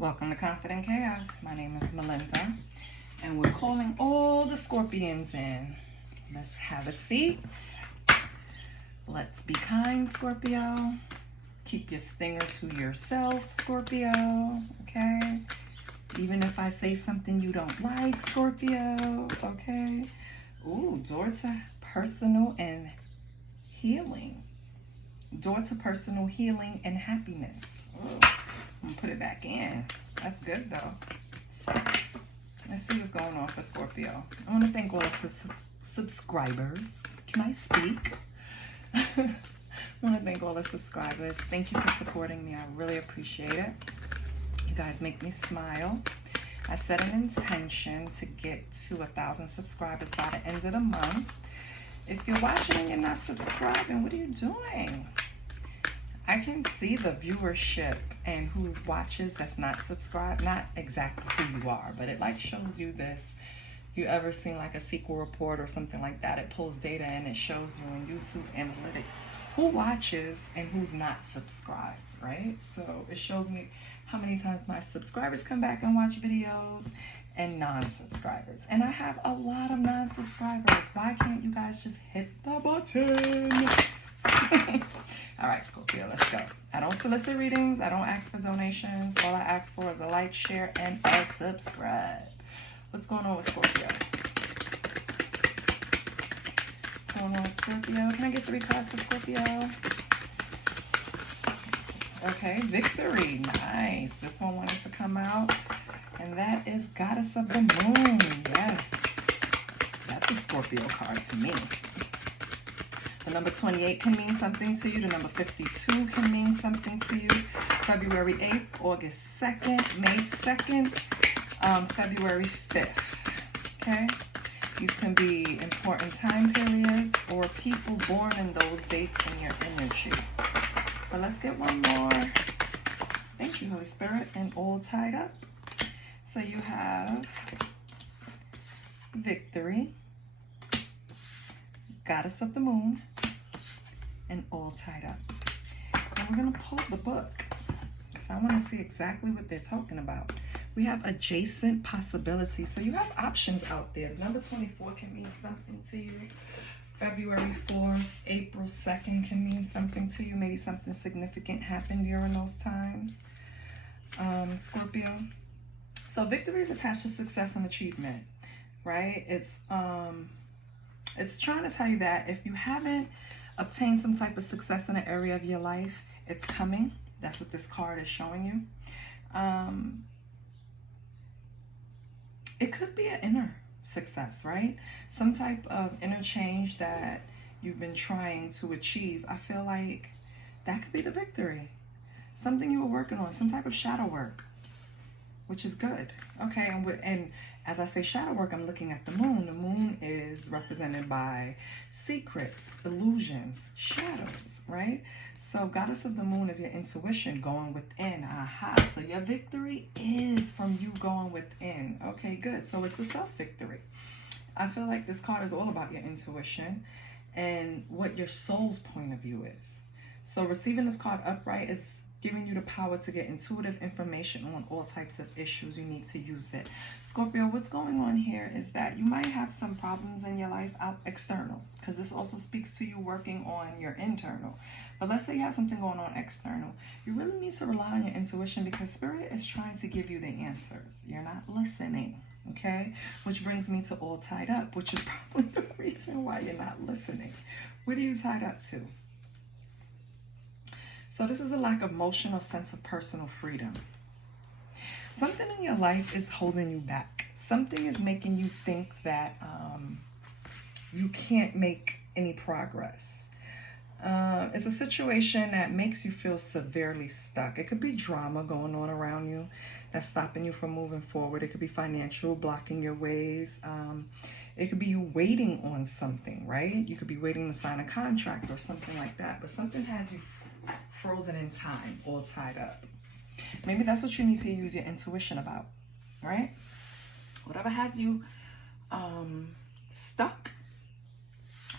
Welcome to Confident Chaos. My name is Melinda, and we're calling all the Scorpions in. Let's have a seat. Let's be kind, Scorpio. Keep your stingers to yourself, Scorpio. Okay? Even if I say something you don't like, Scorpio. Okay? Ooh, door to personal and healing. Door to personal healing and happiness. Ooh. I'm gonna put it back in. That's good though. Let's see what's going on for Scorpio. I want to thank all the subscribers. Can I speak? I want to thank all the subscribers. Thank you for supporting me. I really appreciate it. You guys make me smile. I set an intention to get to 1,000 subscribers by the end of the month. If you're watching and you're not subscribing, what are you doing? I can see the viewership and who's watches that's not subscribed. Not exactly who you are, but it like shows you this. If you ever seen like a sequel report or something like that, it pulls data and it shows you in YouTube analytics who watches and who's not subscribed, right? So it shows me how many times my subscribers come back and watch videos and non-subscribers. And I have a lot of non-subscribers. Why can't you guys just hit the button? All right, Scorpio, let's go. I don't solicit readings. I don't ask for donations. All I ask for is a like, share, and a subscribe. What's going on with Scorpio? What's going on with Scorpio? Can I get 3 cards for Scorpio? Okay, victory. Nice. This one wanted to come out. And that is Goddess of the Moon. Yes. That's a Scorpio card to me. The number 28 can mean something to you. The number 52 can mean something to you. February 8th, August 2nd, May 2nd, February 5th. Okay? These can be important time periods or people born in those dates in your energy. But let's get one more. Thank you, Holy Spirit. And all tied up. So you have victory, Goddess of the Moon, and all tied up. And we're going to pull the book because I want to see exactly what they're talking about. We have adjacent possibilities. So you have options out there. Number 24 can mean something to you. February 4th, April 2nd can mean something to you. Maybe something significant happened during those times. Scorpio. So victory is attached to success and achievement, right? It's trying to tell you that if you haven't obtained some type of success in an area of your life, it's coming. That's what this card is showing you. It could be an inner success, right? Some type of inner change that you've been trying to achieve. I feel like that could be the victory. Something you were working on, some type of shadow work, which is good. Okay, and as I say shadow work, I'm looking at the moon. The moon is represented by secrets, illusions, shadows, right? So Goddess of the Moon is your intuition going within. Aha. So your victory is from you going within. Okay, good. So it's a self-victory. I feel like this card is all about your intuition and what your soul's point of view is. So receiving this card upright is giving you the power to get intuitive information on all types of issues. You need to use it. Scorpio, what's going on here is that you might have some problems in your life out external, because this also speaks to you working on your internal. But let's say you have something going on external. You really need to rely on your intuition because Spirit is trying to give you the answers. You're not listening, okay? Which brings me to all tied up, which is probably the reason why you're not listening. What are you tied up to? So this is a lack of motion or sense of personal freedom. Something in your life is holding you back. Something is making you think that you can't make any progress. It's a situation that makes you feel severely stuck. It could be drama going on around you that's stopping you from moving forward. It could be financial, blocking your ways. It could be you waiting on something, right? You could be waiting to sign a contract or something like that. But something has you frozen in time, all tied up. Maybe that's what you need to use your intuition about, right? Whatever has you stuck,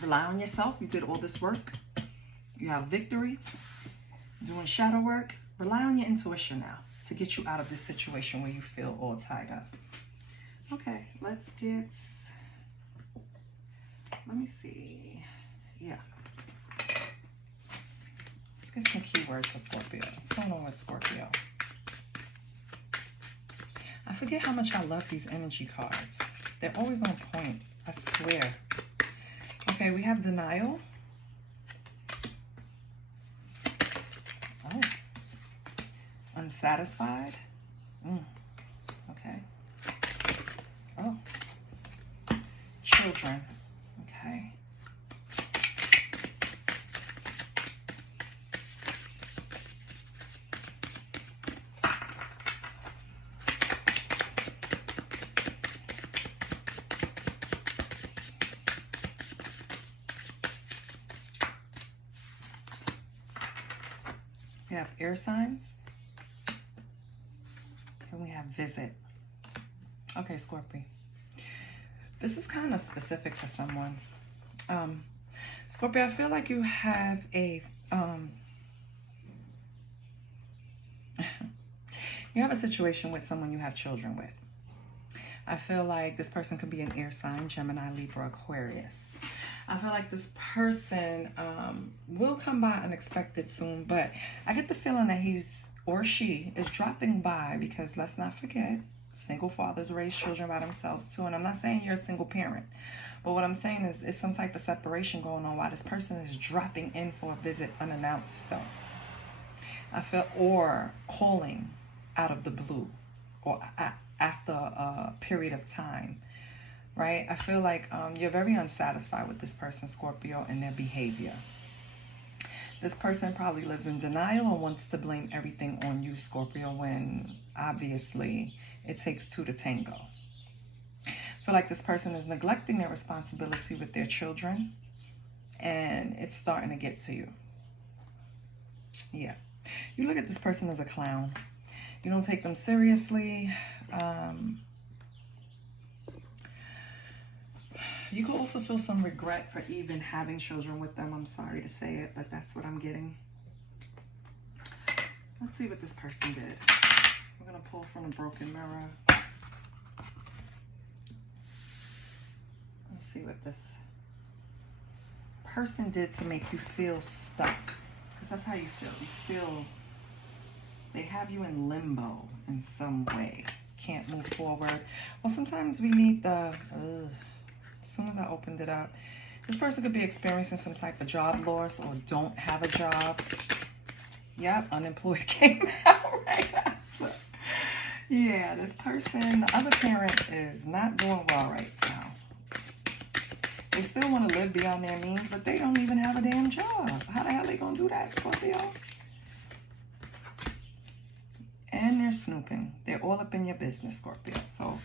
rely on yourself. You did all this work. You have victory. Doing shadow work. Rely on your intuition now to get you out of this situation where you feel all tied up. Okay, let me see. Yeah. Let's get some keywords for Scorpio. What's going on with Scorpio? I forget how much I love these energy cards. They're always on point. I swear. Okay, we have denial. Oh. Unsatisfied. Okay. Oh. Children. Okay. We have air signs. And we have visit. Okay, Scorpio. This is kind of specific for someone. Scorpio, I feel like you have a you have a situation with someone you have children with. I feel like this person could be an air sign, Gemini, Libra, Aquarius. I feel like this person will come by unexpected soon, but I get the feeling that he's or she is dropping by because let's not forget, single fathers raise children by themselves too. And I'm not saying you're a single parent, but what I'm saying is it's some type of separation going on while this person is dropping in for a visit unannounced though. I feel, or calling out of the blue or after a period of time, right? I feel like you're very unsatisfied with this person, Scorpio, and their behavior. This person probably lives in denial and wants to blame everything on you, Scorpio, when obviously it takes two to tango. I feel like this person is neglecting their responsibility with their children, and it's starting to get to you. Yeah. You look at this person as a clown. You don't take them seriously. You could also feel some regret for even having children with them. I'm sorry to say it, but that's what I'm getting. Let's see what this person did. We're going to pull from the broken mirror. Let's see what this person did to make you feel stuck. Because that's how you feel. You feel they have you in limbo in some way. Can't move forward. Well, sometimes we need the... As soon as I opened it up, this person could be experiencing some type of job loss or don't have a job. Yep, unemployed came out right after. Yeah, this person, the other parent is not doing well right now. They still want to live beyond their means, but they don't even have a damn job. How the hell are they going to do that, Scorpio? And they're snooping. They're all up in your business, Scorpio. So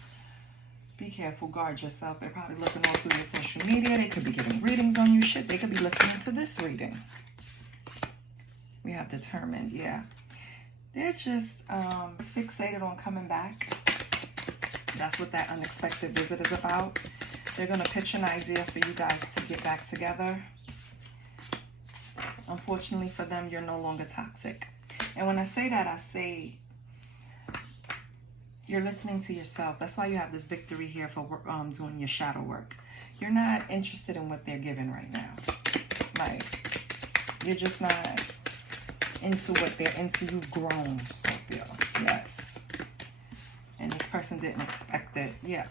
be careful, guard yourself. They're probably looking all through your social media. They could be getting readings on you. Shit, they could be listening to this reading. We have determined, yeah. They're just fixated on coming back. That's what that unexpected visit is about. They're going to pitch an idea for you guys to get back together. Unfortunately for them, you're no longer toxic. And when I say that, I say you're listening to yourself. That's why you have this victory here for doing your shadow work. You're not interested in what they're giving right now. Like, you're just not into what they're into. You've grown, Scorpio. Yes. And this person didn't expect it. Yeah.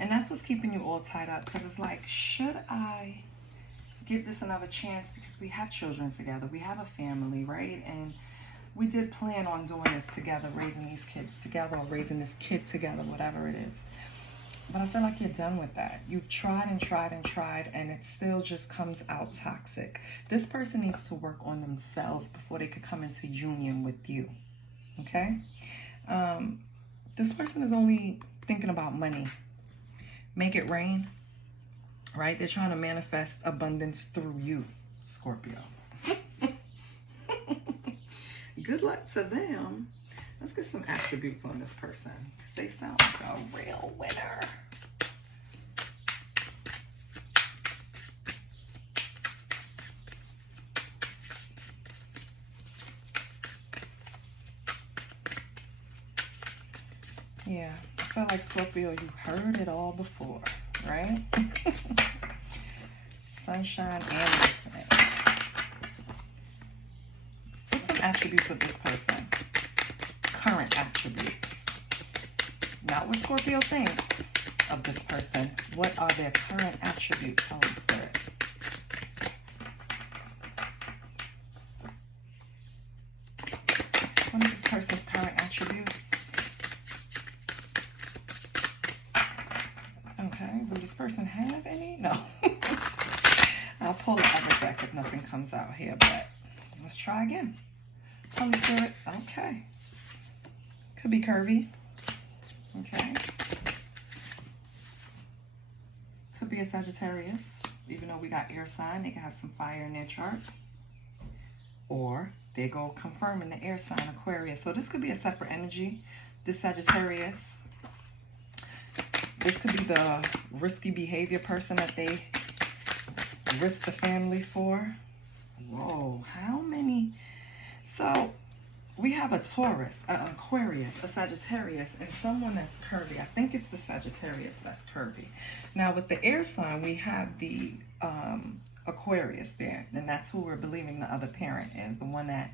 And that's what's keeping you all tied up. Because it's like, should I give this another chance? Because we have children together. We have a family, right? And we did plan on doing this together, raising these kids together, or raising this kid together, whatever it is. But I feel like you're done with that. You've tried and tried and tried, and it still just comes out toxic. This person needs to work on themselves before they could come into union with you. Okay? This person is only thinking about money. Make it rain. Right? They're trying to manifest abundance through you, Scorpio. Good luck to them. Let's get some attributes on this person because they sound like a real winner. Yeah, I feel like Scorpio, you heard it all before, right? Sunshine and the sun. What's some attributes of this person? Current attributes. Not what Scorpio thinks of this person. What are their current attributes, Holy Spirit? What is this person's current attributes? Okay, does this person have any? No. I'll pull the other deck if nothing comes out here, but let's try again. Holy Spirit, okay. Could be curvy. Okay. Could be a Sagittarius. Even though we got air sign, they can have some fire in their chart. Or they go confirming the air sign Aquarius. So this could be a separate energy. This Sagittarius. This could be the risky behavior person that they risk the family for. Whoa, how many? So we have a Taurus, an Aquarius, a Sagittarius, and someone that's curvy. I think it's the Sagittarius that's curvy. Now with the air sign, we have the Aquarius there, and that's who we're believing the other parent is, the one that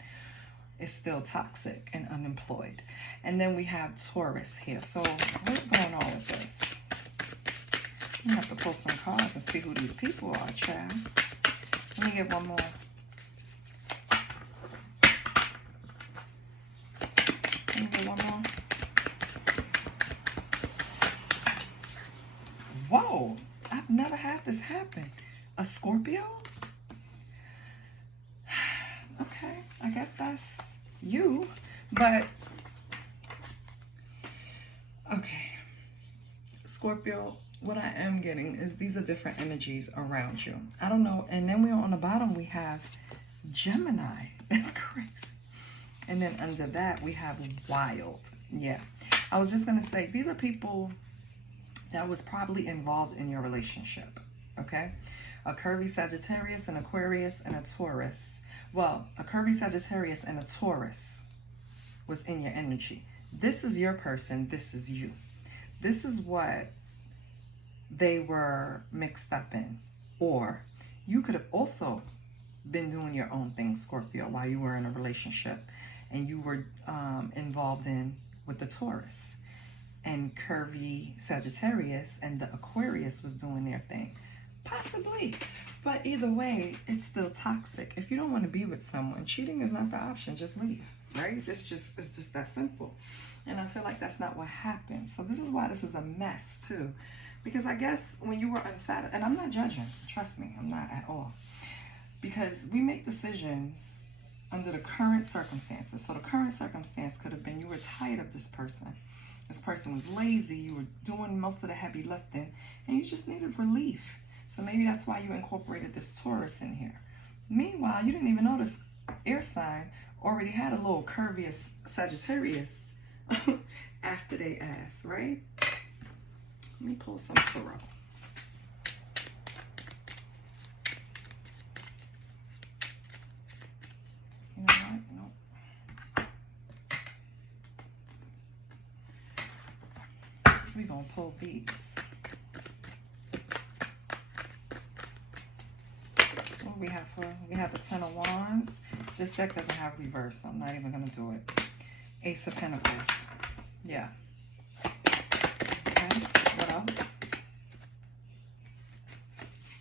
is still toxic and unemployed. And then we have Taurus here. So what's going on with this? I'm gonna have to pull some cards and see who these people are, child. Let me get one more. Let me get one more. Whoa, I've never had this happen. A Scorpio? Okay, I guess that's you, but okay. Scorpio, what I am getting is these are different energies around you. I don't know. And then we're on the bottom, we have Gemini. That's crazy. And then under that, we have wild. Yeah. I was just going to say, these are people that was probably involved in your relationship. Okay. A curvy Sagittarius, an Aquarius, and a Taurus. Well, a curvy Sagittarius and a Taurus was in your energy. This is your person. This is you. This is what they were mixed up in. Or you could have also been doing your own thing, Scorpio, while you were in a relationship and you were involved in with the Taurus, and curvy Sagittarius and the Aquarius was doing their thing. Possibly. But either way, it's still toxic. If you don't want to be with someone, cheating is not the option. Just leave, right? It's just that simple. And I feel like that's not what happened. So this is why this is a mess too. Because I guess when you were unsatisfied, and I'm not judging, trust me, I'm not at all. Because we make decisions under the current circumstances. So the current circumstance could have been you were tired of this person. This person was lazy, you were doing most of the heavy lifting, and you just needed relief. So maybe that's why you incorporated this Taurus in here. Meanwhile, you didn't even know this air sign already had a little curvy Sagittarius after they ass, right? Let me pull some tarot. You know what? Nope. We're going to pull these. What do we have for? We have the Ten of Wands. This deck doesn't have reverse, so I'm not even going to do it. Ace of Pentacles. Yeah. Okay. What else?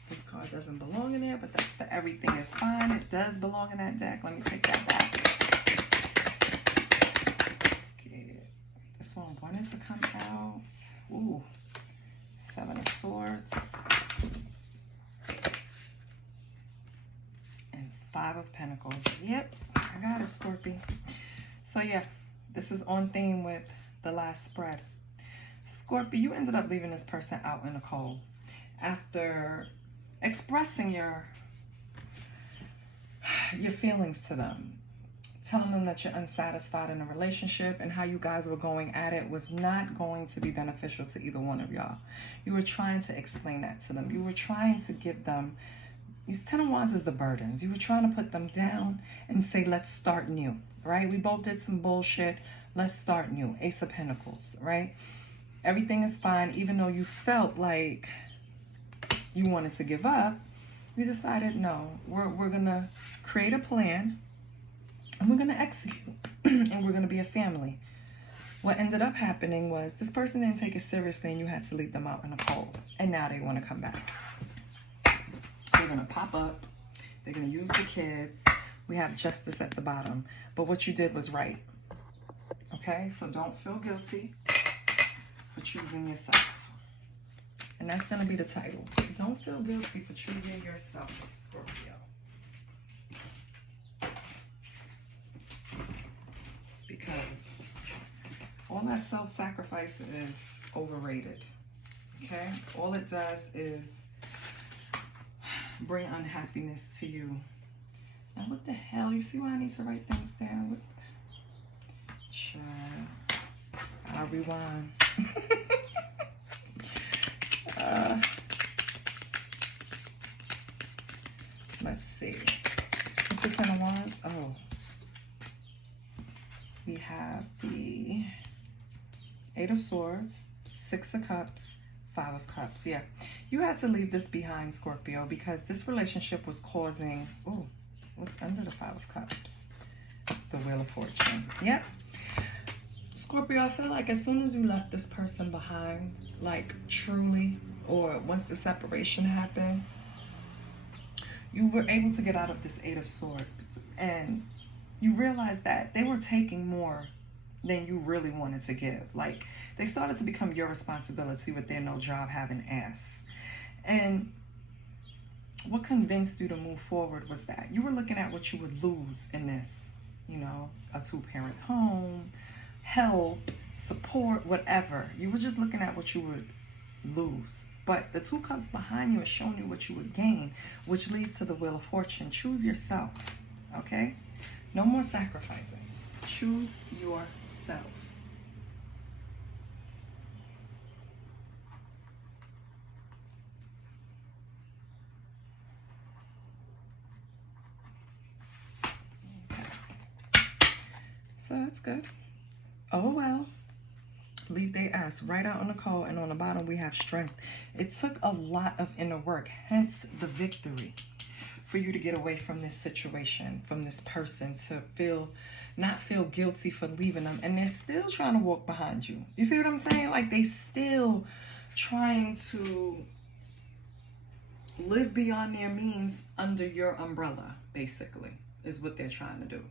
This card doesn't belong in there, but that's the everything is fine. It does belong in that deck. Let me take that back. Scared. This one wanted to come out. Ooh. Seven of Swords. And Five of Pentacles. Yep. I got it, Scorpio. So yeah, this is on theme with the last spread. Scorpio, you ended up leaving this person out in the cold after expressing your feelings to them, telling them that you're unsatisfied in a relationship and how you guys were going at it was not going to be beneficial to either one of y'all. You were trying to explain that to them. You were trying to give them, these Ten of Wands is the burdens. You were trying to put them down and say, let's start new, right? We both did some bullshit, Let's start new. Ace of Pentacles, right? Everything is fine, even though you felt like you wanted to give up. You decided, no, we're going to create a plan, and we're going to execute, and we're going to be a family. What ended up happening was this person didn't take it seriously, and you had to leave them out in the cold. And now they want to come back. They're going to pop up. They're going to use the kids. We have justice at the bottom. But what you did was right. Okay? So don't feel guilty for choosing yourself. And that's going to be the title. Don't feel guilty for choosing yourself, Scorpio. Because all that self-sacrifice is overrated. Okay? All it does is bring unhappiness to you. Now, what the hell? You see why I need to write things down? I'll rewind. Let's see. What's the Ten of Wands? Oh. We have the Eight of Swords, Six of Cups, Five of Cups. Yeah. You had to leave this behind, Scorpio, because this relationship was causing... Oh, what's under the Five of Cups? The Wheel of Fortune. Yep. Scorpio, I feel like as soon as you left this person behind, like truly, or once the separation happened, you were able to get out of this Eight of Swords, and you realized that they were taking more than you really wanted to give. Like, they started to become your responsibility with their no job having ass. And what convinced you to move forward was that you were looking at what you would lose in this, you know, a two-parent home, help, support, whatever. You were just looking at what you would lose. But the Two Cups behind you are showing you what you would gain, which leads to the Wheel of Fortune. Choose yourself, okay? No more sacrificing. Choose yourself. Okay. So that's good. Oh, well. Leave their ass right out in the cold, and on the bottom we have strength. It took a lot of inner work, hence the victory, for you to get away from this situation, from this person, to not feel guilty for leaving them. And they're still trying to walk behind you. You see what I'm saying? Like, they still trying to live beyond their means under your umbrella, basically, is what they're trying to do.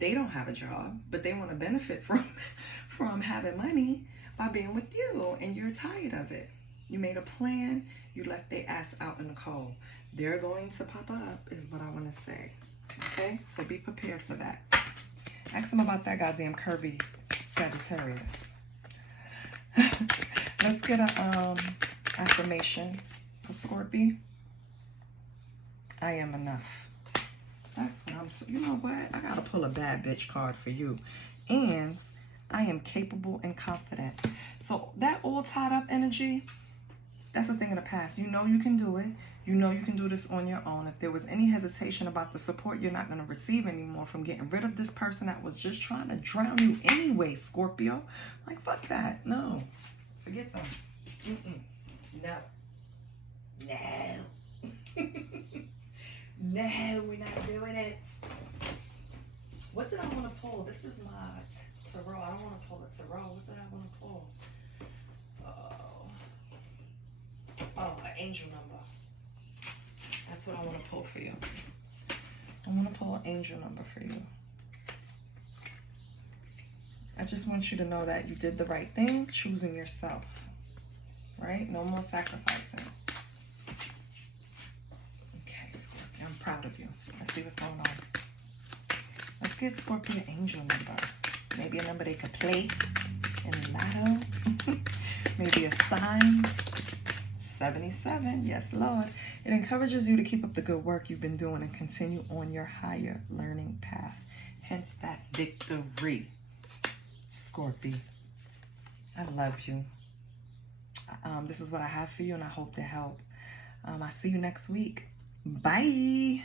They don't have a job, but they want to benefit from having money by being with you, and you're tired of it. You made a plan, you left their ass out in the cold. They're going to pop up, is what I want to say. Okay? So be prepared for that. Ask them about that goddamn curvy Sagittarius. Let's get a affirmation for Scorpio. I am enough. That's what I'm... You know what? I gotta pull a bad bitch card for you. And I am capable and confident. So that all tied up energy, that's a thing of the past. You know you can do it. You know you can do this on your own. If there was any hesitation about the support you're not going to receive anymore from getting rid of this person that was just trying to drown you anyway, Scorpio. Like, fuck that. No. Forget them. No. No. No, we're not doing it. What did I want to pull? This is my tarot. I don't want to pull a tarot. What did I want to pull? Oh, an angel number. That's what I want to pull for you. I want to pull an angel number for you. I just want you to know that you did the right thing, choosing yourself. Right? No more sacrificing. Okay, Scorpio, I'm proud of you. Let's see what's going on. Let's get Scorpio angel number. Maybe a number they could play in lotto. Maybe a sign. 77. Yes, Lord. It encourages you to keep up the good work you've been doing and continue on your higher learning path. Hence that victory, Scorpio. I love you. This is what I have for you, and I hope to help. I'll see you next week. Bye.